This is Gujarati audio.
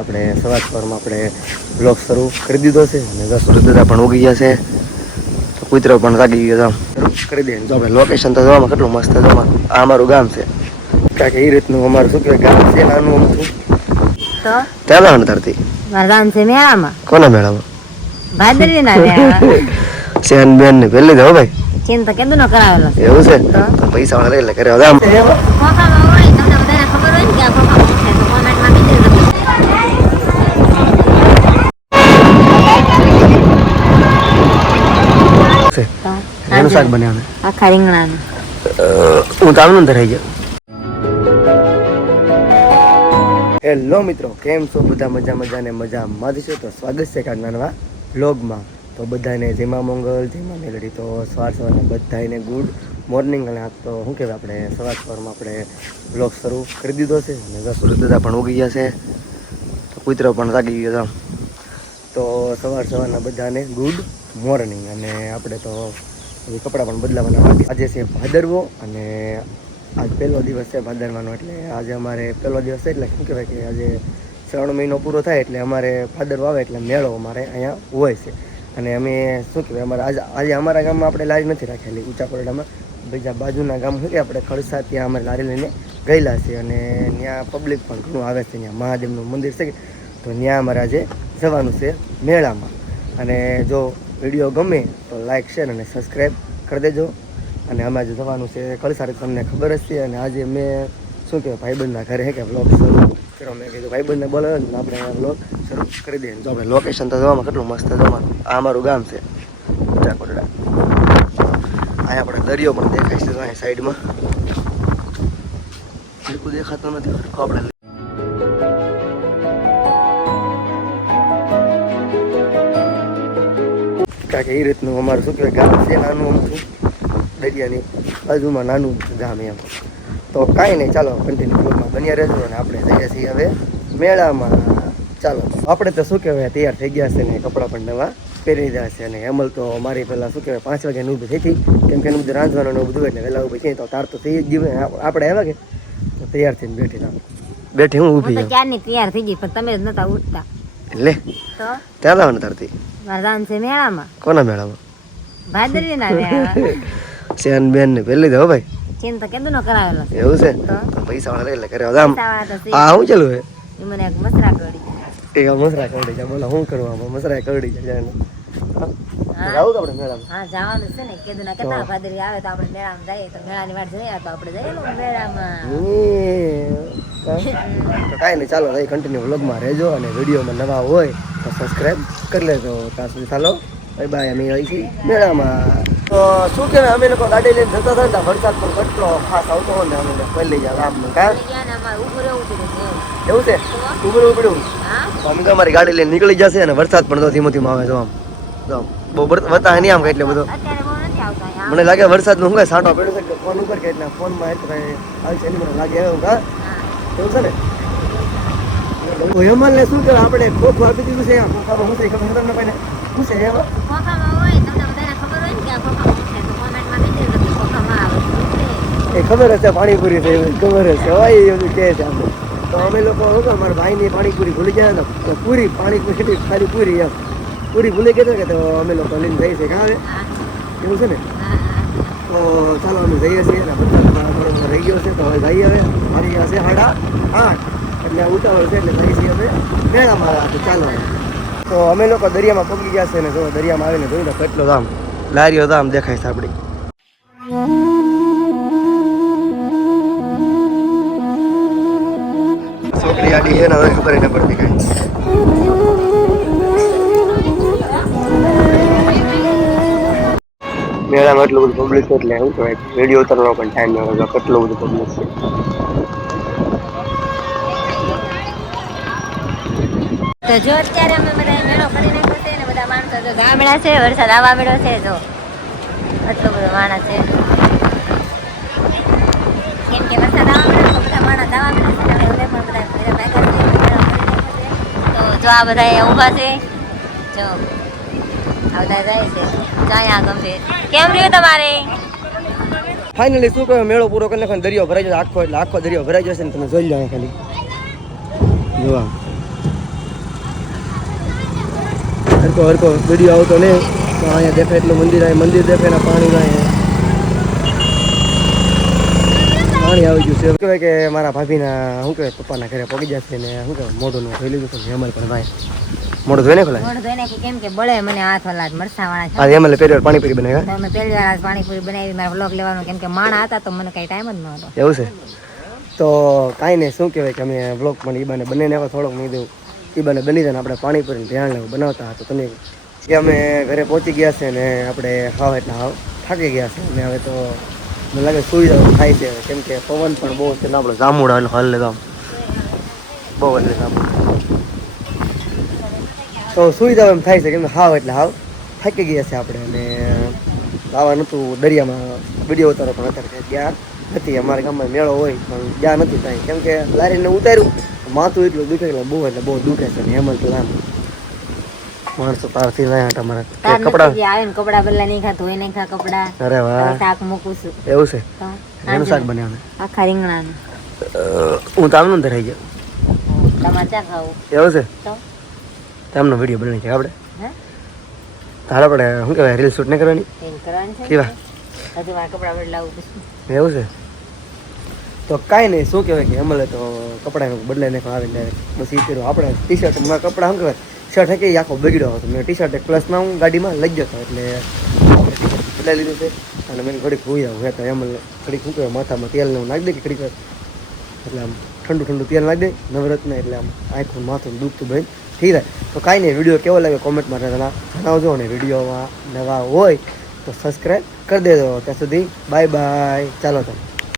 આપણે સવારમાં આપણે બ્લોગ શરૂ કરી દીધો છે અને સુરત દાદા પણ ઉગી ગયા છે તો કૂતરો પણ લાગી ગયો શરૂ કરી દઈએ જો આપણે લોકેશન તો જોવામાં કેટલું મસ્ત છે. આ અમારું ગામ છે કારણ કે એ રીતનું અમારું શું કહેવાય ગામ છે નાનું અમથું તો ચાલો તરતી મારા ગામ છે મેળામાં કોના મેળામાં ભાદરવીના મેળામાં સેન બેન ને પેલી દો ભાઈ ચિંતા કેદું ન કરાવેલો એવું છે તો પૈસા વાળા એટલે કરે આમ ખોખામાં હોય તમને બધાને ખબર હોય ને કે આ ખોખામાં છે તો કોમેન્ટમાં કીધી એનું શાક બનાવે આખા રીંગણાનું હું તામનું ધરાઈ ગયો. હેલો મિત્રો, કેમ છો બધા? મજા ને મજામાં જ છો. તો સ્વાગત છે કાંઈક નવા વ્લોગમાં. તો બધાને જયમાં મંગલ જયમાં મેલડી. તો સવારના બધાને ગુડ મોર્નિંગ. અને આજ તો શું કહેવાય આપણે સવારમાં આપણે વ્લોગ શરૂ કરી દીધો છે અને સુરત દાદા પણ ઉગી ગયા છે તો કૂતરો પણ લાગી ગયો. તો સવારના બધાને ગુડ મોર્નિંગ. અને આપણે તો કપડાં પણ બદલાવાના બાકી. આજે છે ભાદરવો અને આજ પહેલો દિવસ છે ભાદરવાનો. એટલે આજે અમારે પહેલો દિવસ છે એટલે શું કહેવાય કે આજે શ્રાવણ મહિનો પૂરો થાય એટલે અમારે ભાદરવો આવે એટલે મેળો અમારે અહીંયા હોય છે. અને અમે શું કહેવાય અમારે આજે અમારા ગામમાં આપણે લારી નથી રાખેલી ઊંચા કોરડામાં. બીજા બાજુના ગામ શું કે આપણે ખડસા ત્યાં અમારે લારી લઈને ગયેલા છે અને ત્યાં પબ્લિક પણ ઘણું આવે છે. ત્યાં મહાદેવનું મંદિર છે તો ત્યાં અમારે આજે જવાનું છે મેળામાં. અને જો વિડીયો ગમે તો લાઈક શેર અને સબસ્ક્રાઈબ કરી દેજો. અને અમે આજે જવાનું છે કળસાર, તમને ખબર જ છે. અને આજે મેં શું કહેવાય ભાઈબંધના ઘરે હે કે બ્લોગ શરૂ કર્યો. મેં કીધું ભાઈબંધને બોલાવે ને આપણે બ્લોગ શરૂ કરી દઈએ. જો આપણે લોકેશન તો જોવામાં કેટલું મસ્ત છે. આ અમારું ગામ છે ઊંચા કોટડા. અહીંયા આપણે દરિયો પણ દેખાય છે અહીંયા સાઈડમાં. બિલકુલ દેખાતો નથી આપણે કારણ કે એ રીતનું અમારું શું કહેવાય ગામ છે નાનું અમથું દરિયાની બાજુમાં નાનું ગામ એમ. તો કાંઈ નહીં, ચાલો કન્ટિન્યુ બ્લોગમાં બન્યા રહેજો. અને આપણે જઈએ છીએ હવે મેળામાં. ચાલો આપણે તો શું કહેવાય તૈયાર થઈ ગયા છે ને કપડાં પણ નવા પહેરી રહ્યા છે. અને હેમલ તો મારી પહેલાં શું કહેવાય 5 વાગ્યાની ઊભી થઈ હતી કેમ કે એનું બધું રાંધવાનું બધું એટલે વહેલા ઊભી થઈ. તો તાર તો થઈ જ ગયું આપણે આવ્યા કે તો તૈયાર થઈને બેઠી હું ઊભી ક્યારની તૈયાર થઈ ગઈ પણ તમે જ નતા ઉઠતા એટલે તો ત્યાં લાવવાનું તારતી મારા ગામ છે મેળામાં. કોના મેળામાં? ભાદરવીના મેળામાં સેન બેન ને પહેલી દો ભાઈ ચિંતા કેદું ન કરાવેલો એવું છે તો પૈસા વાળા એટલે કરે આમ. હા હું ચાલુ હે એ મને એક મસરા કરી એક મસરા કવડી જાય. બોલો શું કરવા મસરા કવડી જાય આવું આપણે મેળામાં. હા જવાનું છે ને કીધું ના કેટલા ભાદરવી આવે તો આપણે મેળામાં જઈએ તો મેળાની વાત જોઈએ તો આપણે જઈએ મેળામાં. તો કાંઈ નહીં, ચાલો ભાઈ કન્ટિન્યુ વ્લોગમાં રહેજો. અને વિડીયોમાં નવા હોય તો સબસ્ક્રાઈબ કરી લેજો. ત્યાં સુધી ચાલો બાય બાય. અમે આવી છીએ મેળામાં. તો શું કહેવાય અમે લોકો ગાડી લઈને જતા હતા ને વરસાદ પણ કેટલો ખાસ આવતો હોય ને અમે પહેલી જાય આમ કાં એવું છે ઉભરું પડ્યું. અમે તો અમારી ગાડી લઈને નીકળી જશે અને વરસાદ પણ તો ધીમો ધીમો આવે છે. આમ તો બહુ વતા નહીં આમ એટલે બધો મને લાગે વરસાદનું શું કાંઈ સાંટો પડ્યો છે ફોન ઉપર કે એટલે ફોનમાં આવશે એની મને લાગે એવું કા એવું છે ને. હેમલને શું કહેવાય આપણે ખોખું આપી દીધું છે. ખોખામાં શું છે ખબર તમને કોઈને શું છે એમાં? એ ખબર હશે પાણીપુરી છે ખબર હશે હોય એવું કહે છે આપણે. તો અમે લોકો શું કહે મારા ભાઈની પાણીપુરી ભૂલી ગયા હતા તો પૂરી પાણીપુરી ખાલી પૂરી એમ પૂરી ભૂલી ગયા કે તો અમે લોકો લઈને જઈએ છીએ કાં એવું છે ને. તો ચાલો અમે જઈએ છીએ અને બધા થોડો રહી ગયો છે તો હવે જઈએ. હવે મારી પાસે 8:30 એટલે ઉતાવળ છે એટલે જઈએ છીએ હવે મેળામાં. ચાલો તો અમે લોકો દરિયામાં પગી ગયા છે ને જો દરિયામાં આવીને જોયું તો કેટલો આમ લારીઓ તો આમ દેખાય છે આપણી. છોકરી આડી છે ને હવે ખબર ન પડતી કાંઈ. મેળામાં એટલું બધું પબ્લિક છે એટલે શું કહેવાય વિડીયો ઉતારવાનો પણ ટાઈમ ન હોય કેટલું બધું પબ્લિક છે. તો જો અત્યારે અમે બધા મેળો કરી નાખ્યો છે ને બધા માણસો જો ગામડા છે વરસાદ આવવા મળ્યો છે. જો આટલો બધો માણસ છે કેમ કે વરસાદ આવવા મળ્યો તો બધા માણસ આવવા મળ્યો છે. હવે પણ બધા ભેગા છે તો જો આ બધા ઊભા છે જો આ બધા જાય છે. જાય ગંભીર કેમ રહ્યું તમારે? ફાઇનલી શું કહ્યું મેળો પૂરો કરીને દરિયો ભરાઈ જશે આખો એટલે આખો દરિયો ભરાઈ જશે ને તમે જોઈ લો ખાલી જોવા હરકો વિડીયો આવતો નહીં તો અહીંયા દેખાય એટલું મંદિર આવે મંદિર દેખાય ને પાણી જાય પાણી આવી ગયું છે શું કહેવાય કે મારા ભાભીના શું કહેવાય પપ્પાના ઘરે પગી જશે ને શું કહેવાય મોઢું થઈ લીધું પણ હેમલ પણ ભાઈ મોઢું ધોઈને ખોલાય મોઢું ધોઈને કેમ કે બળે મને હાથ વાળા મરસાવાળા છે આ હેમલે પહેલી વાર પાણીપુરી બનાવ્યા તો મેં પહેલી વાર આજ પાણીપુરી બનાવી મારા વ્લોગ લેવાનું કેમ કે માણા હતા તો મને કઈ ટાઈમ જ ન હતો એવું છે તો કાંઈ નહીં શું કહેવાય કે અમે બ્લોગ પણ ઈબાને બંનેને આવો થોડોક મેં કીધું ઈબાને બની જાય ને આપણે પાણીપુરીને ધ્યાન લેવું બનાવતા હતા તમે કે અમે ઘરે પહોંચી ગયા છે ને આપણે હાવ એટલે હાવ થાકી ગયા છે અને હવે તો મને લાગે સુવિધાઓ થાય છે કેમ કે પવન પણ બહુ છે ને આપણે જામુડા એટલે હાલ ગામ બહુ એટલે જામુડા તો સુવિધાઓ એમ થાય છે કેમ કે હાવ એટલે હાવ થાકી ગયા છે આપણે અને આવા નહોતું દરિયામાં વિડીયો ઉતારો પણ અત્યારે ગયા નથી અમારા ગામમાં મેળો હોય પણ ગયા નથી કાંઈ કેમ કે લારીને ઉતાર્યું માથું એટલું દુખે એટલે બહુ દુખે છે ને હેમલ તો આમ માણસો પારથી જાય તમારા કપડા આવે ને કપડા બદલા નહીં ખા ધોઈ નહીં ખા કપડા અરે વાહ શાક મૂકું છું એવું છે તો એનું શાક બનાવે આખા રીંગણાનું હું તો આમનું અંદર રહી ગયો તમારે ચા ખાવું એવું છે તો તેમનો વિડીયો બનાવી છે આપણે હે તારે આપણે શું કહેવાય રીલ શૂટ નહીં કરવાની એમ કરવાનું છે કેવા હજી મારે કપડા બદલાવું પછી એવું છે તો કાંઈ નહીં શું કહેવાય કે અમલે તો કપડાં બદલાઈ નાખવા આવે ડાયરેક્ટ બસ એ કર્યું આપણે ટી શર્ટ મારા કપડાં શું કહેવાય શર્ટ હકે આખો બગડ્યો હતો મેં ટી શર્ટ એક પ્લસમાં હું ગાડીમાં લઈ ગયો હતો એટલે આપણે ટી શર્ટ બદલાઈ લીધું છે અને મેં ઘડીક હું તો એમ ઘડીક શું કહેવાય માથામાં તેલ ને હું નાખી દે કે ઘડીક એટલે આમ ઠંડુ તેલ નાખી દે નવરત્ન એટલે આમ આંખું માથું દુખતું ભાઈ ઠીક છે તો કાંઈ નહીં વિડીયો કેવો લાગે કોમેન્ટમાં જણાવજો અને વિડીયોમાં નવા હોય તો સબસ્ક્રાઈબ કરી દેજો ત્યાં સુધી બાય બાય ચાલો તો